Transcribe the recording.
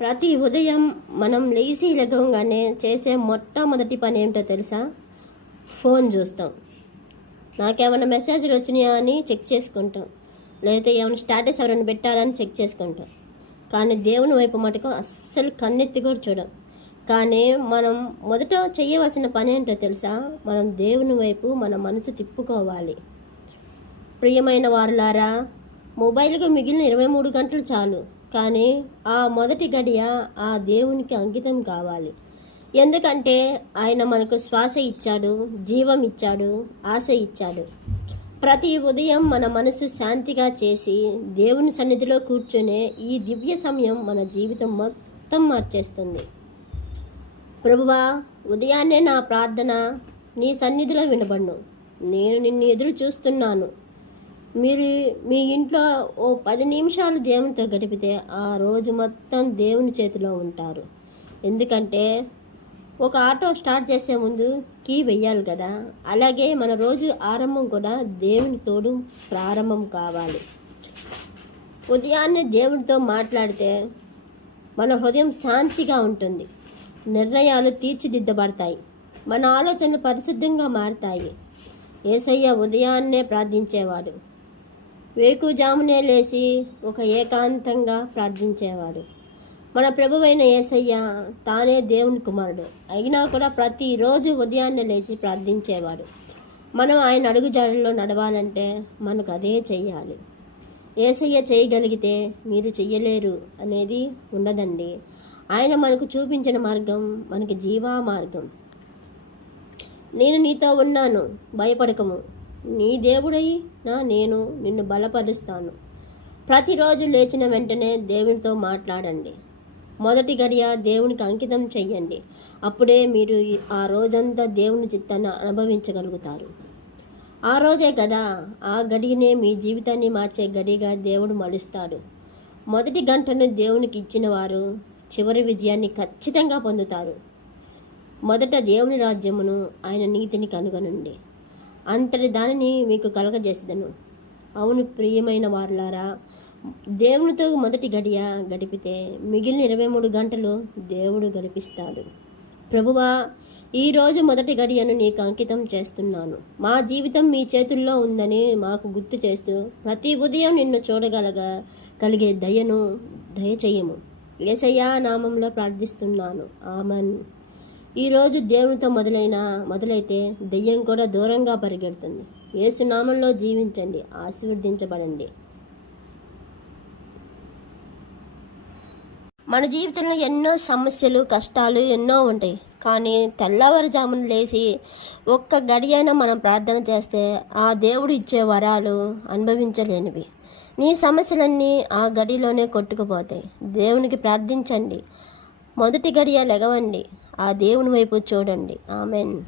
ప్రతి ఉదయం మనం లేచి లెగవగానే చేసే మొట్టమొదటి పని ఏమిటో తెలుసా? ఫోన్ చూస్తాం. నాకేమైనా మెసేజ్లు వచ్చినాయా అని చెక్ చేసుకుంటాం. లేకపోతే ఏమైనా స్టాటస్ ఎవరైనా పెట్టాలని చెక్ చేసుకుంటాం. కానీ దేవుని వైపు మటుకు అస్సలు కన్నెత్తి కూడా చూడం. కానీ మనం మొదట చేయవలసిన పని ఏంటో తెలుసా? మనం దేవుని వైపు మన మనసు తిప్పుకోవాలి. ప్రియమైన వారులారా మొబైల్కు మిగిలిన ఇరవై మూడు గంటలు చాలు. కానీ ఆ మొదటి గడియ ఆ దేవునికి అంకితం కావాలి. ఎందుకంటే ఆయన మనకు శ్వాస ఇచ్చాడు జీవం ఇచ్చాడు ఆశ ఇచ్చాడు. ప్రతి ఉదయం మన మనసు శాంతిగా చేసి దేవుని సన్నిధిలో కూర్చునే ఈ దివ్య సమయం మన జీవితం మొత్తం మార్చేస్తుంది. ప్రభువా ఉదయాన్నే నా ప్రార్థన నీ సన్నిధిలో వినబడ్ను. నేను నిన్ను ఎదురు చూస్తున్నాను. మీరు మీ ఇంట్లో ఓ పది నిమిషాలు దేవునితో గడిపితే ఆ రోజు మొత్తం దేవుని చేతిలో ఉంటారు. ఎందుకంటే ఒక ఆటో స్టార్ట్ చేసే ముందు కీ వెయ్యాలి కదా. అలాగే మన రోజు ఆరంభం కూడా దేవుని తోడు ప్రారంభం కావాలి. ఉదయాన్నే దేవునితో మాట్లాడితే మన హృదయం శాంతిగా ఉంటుంది. నిర్ణయాలు తీర్చిదిద్దబడతాయి. మన ఆలోచనలు పరిశుద్ధంగా మారతాయి. ఏసయ్య ఉదయాన్నే ప్రార్థించేవాడు. వేకుజామునే లేచి ఒక ఏకాంతంగా ప్రార్థించేవాడు. మన ప్రభువైన యేసయ్య తానే దేవుని కుమారుడు. అయినా కూడా ప్రతిరోజు ఉదయాన్నే లేచి ప్రార్థించేవాడు. మనం ఆయన అడుగుజాడల్లో నడవాలంటే మనకు అదే చెయ్యాలి. ఏసయ్య చేయగలిగితే మీరు చెయ్యలేరు అనేది ఉండదండి. ఆయన మనకు చూపించిన మార్గం మనకి జీవా మార్గం నేను నీతో ఉన్నాను భయపడకము. నీ దేవుడై నా నేను నిన్ను బలపరుస్తాను. ప్రతిరోజు లేచిన వెంటనే దేవునితో మాట్లాడండి. మొదటి గడియ దేవునికి అంకితం చెయ్యండి. అప్పుడే మీరు ఆ రోజంతా దేవుని చిత్తాన్ని అనుభవించగలుగుతారు. ఆ రోజే కదా ఆ గడినే మీ జీవితాన్ని మార్చే గడిగా దేవుడు మలుస్తాడు. మొదటి గంటను దేవునికి ఇచ్చిన వారు చివరి విజయాన్ని ఖచ్చితంగా పొందుతారు. మొదట దేవుని రాజ్యమును ఆయన నీతిని కనుగొనండి. అంతటి దానిని మీకు కలగజేసేదను. అవును ప్రియమైన వారులారా దేవునితో మొదటి గడియ గడిపితే మిగిలిన ఇరవై మూడు గంటలు దేవుడు గడిపిస్తాడు. ప్రభువా ఈరోజు మొదటి గడియను నీకు అంకితం చేస్తున్నాను. మా జీవితం మీ చేతుల్లో ఉందని మాకు గుర్తు చేస్తూ ప్రతి ఉదయం నిన్ను చూడగలగ కలిగే దయను దయచేయము. ఏసయ్యా నామంలో ప్రార్థిస్తున్నాను. ఆమన్. ఈరోజు దేవునితో మొదలైన మొదలైతే దెయ్యం కూడా దూరంగా పరిగెడుతుంది. ఏసునామంలో జీవించండి ఆశీర్వదించబడండి. మన జీవితంలో ఎన్నో సమస్యలు కష్టాలు ఎన్నో ఉంటాయి. కానీ తెల్లవారుజామున లేచి ఒక్క గడియైనా మనం ప్రార్థన చేస్తే ఆ దేవుడు ఇచ్చే వరాలు అనుభవించలేనివి. నీ సమస్యలన్నీ ఆ గడిలోనే కొట్టుకుపోతాయి. దేవునికి ప్రార్థించండి. మొదటి గడియ లెగవండి. ఆ దేవుని వైపు చూడండి. ఆమెన్.